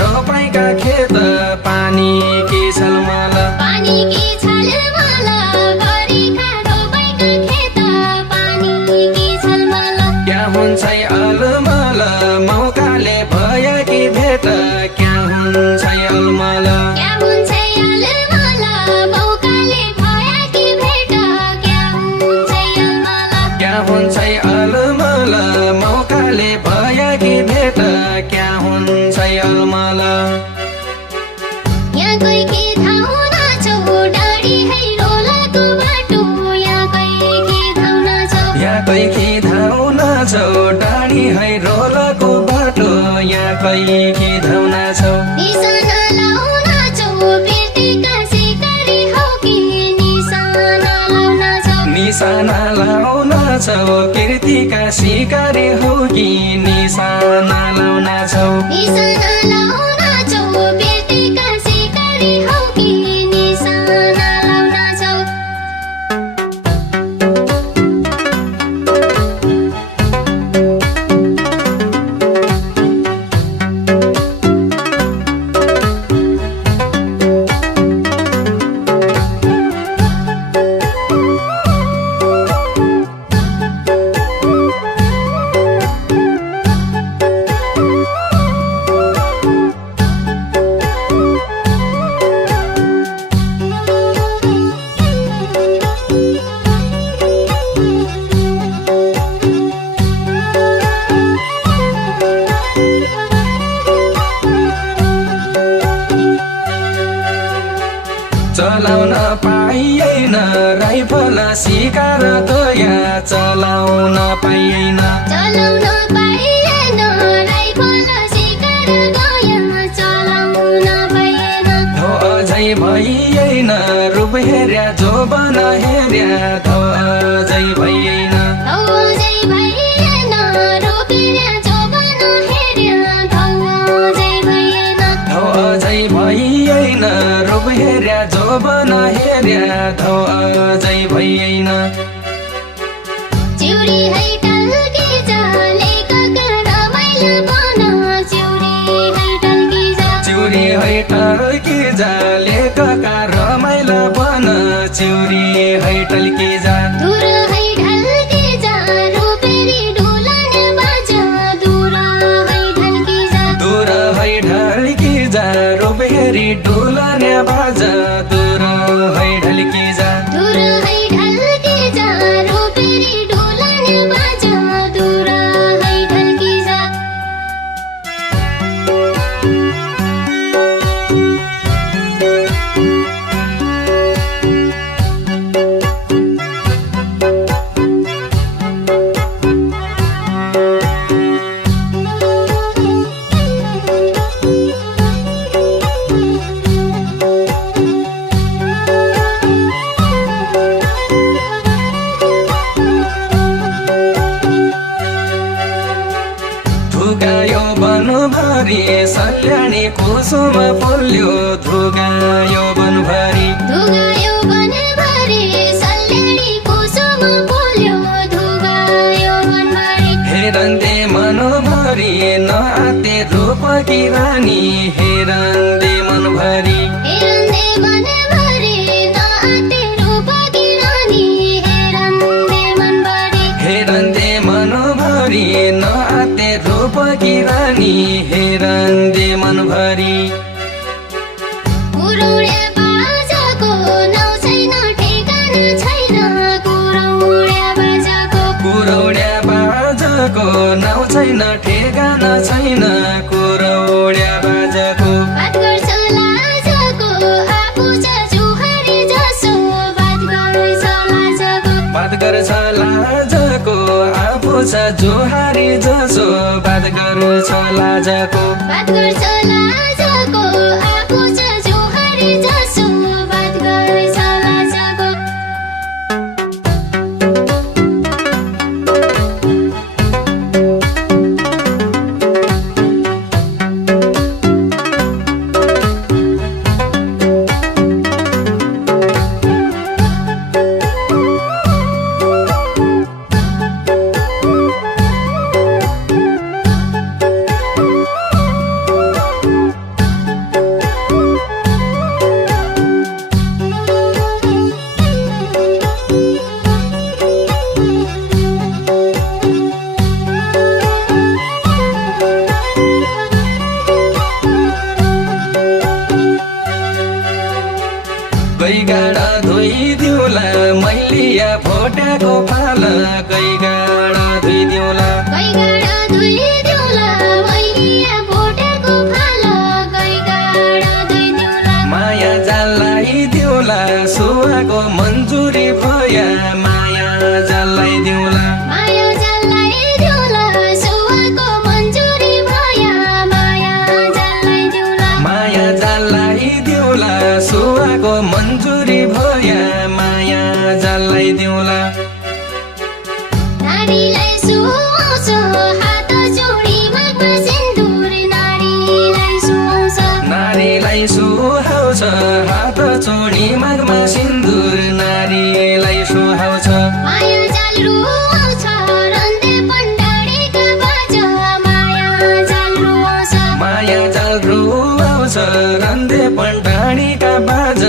रोपाइका खेत पानी की छलमल पानी की छलमल गरेका रोपाइका खेत पानी की छलमल क्या हुन्छ अलमल मौकाले भयो कि भेट क्या हुन्छ अलमल क्या हुन्छ अलमल मौकाले भयो कि भेट क्या हुन्छ अलमल क्या हुन्छ अलमल मौकाले भयो कि भेट क्या हुन्छ अलमल यहाँ कोही के धाउन छौ डाडी है रोलाको बाटो यहाँ कोही के धाउन छौ यहाँ कोही के धाउन छौ डाडी है रोलाको बाटो यहाँ कोही के धाउन छौ निशाना लाउन छौ बिर्तेका सिकारी हौ कि निशाना लाउन छौ निशाना लाउन छौ कृतिका सिकारी हौ कि निशाना लाउन छौ निशाना लाउन छौ बिर्तेका सिकारी हौ कि निशाना लाउन छौ चलाउन पाइएन राइफल शिकार त यहाँ चलाउन पाइएन चलाउन पाइएन राइफल शिकार गयो चलाउन पाइएन थो अझै भइएन रूप हेर्या जोबन हेर्या थो अझै भइएन थौ अझै भइएन रोपेर जोबन हेर्या थौ अझै भइएन थो अझै भइएन रूप हेर्या जोबन हेर्या थो अझै भइएन चिउरी है टल्की जाले काका रमाइलो बन चिउरी है टल्की जा चिउरी है टल्की जा लेखका रमाइला बन चिउरी है टल्की जा दूर है ढल्की जा रोपेरी डुलाने बाजा दूर है ढल्की जा दूर है ढल्की जा रोबेरी डुलाने बाजा दूर है ढल्की जा दूर है ढल्की जा रोपेरी डुलाने बाजा दूर है ढल्की जा धुगायो बनभरि सल्यानी कुसुम फुल्यो धुगायो बनभरि धुगायो बनभरि सल्यानी कुसुम फुल्यो धुगायो बनभरि हेरन्दे मनभरि नआते रूपकी रानी हेरन्दे मनभरि हेरन्दे मनभरि नआते रूपकी रानी हेरन्दे मनभरि हेरन्दे मनभरि नआते रूपकी रानी हेरन्दे मनभरि कुरौड्या बाजाको नाउँ छैन ठेगाना छैन कुरौड्या बाजाको कुरौड्या बाजाको नाउँ छैन ठेगाना छैन कुरौड्या बाजाको बात गर्छ लाजको आफू छ जुहारी जसो बात गर्छ लाजको बात गर्छ लाजको आफू छ जोहारी जसो बात गर्छ लाजको बात गर्छ लाजको आफू छ जुहारी जसो बात गर्छ लाजको दिउला मैलिया भोटाको फाल कैगाडा धुइ दिउला कैगाडा धुइ दिउला मैलिया भोटेको फाल कैगाडा धुइ दिउला माया जाललाई दिउला सुवाको मन्जुरी भया माया जाललाई दिउला माया जाललाई दिउला सुवाको मन्जुरी भया माया जाललाई दिउला माया जाललाई दिउला सुवाको मन्जुरी भया माया जाललाई दिउला नारीलाई सुहाउँछ हात जोडी मागमा सिन्दुर नारीलाई सुहाउँछ नारीलाई सुहाउँछ हात जोडी मागमा सिन्दुर नारीलाई सुहाउँछ माया जाल रुवाउँछ रन्ते पण्डाडीका बाजा माया जाल रुवाउँछ माया जाल रुवाउँछ रन्धे पण्डाडीका बाज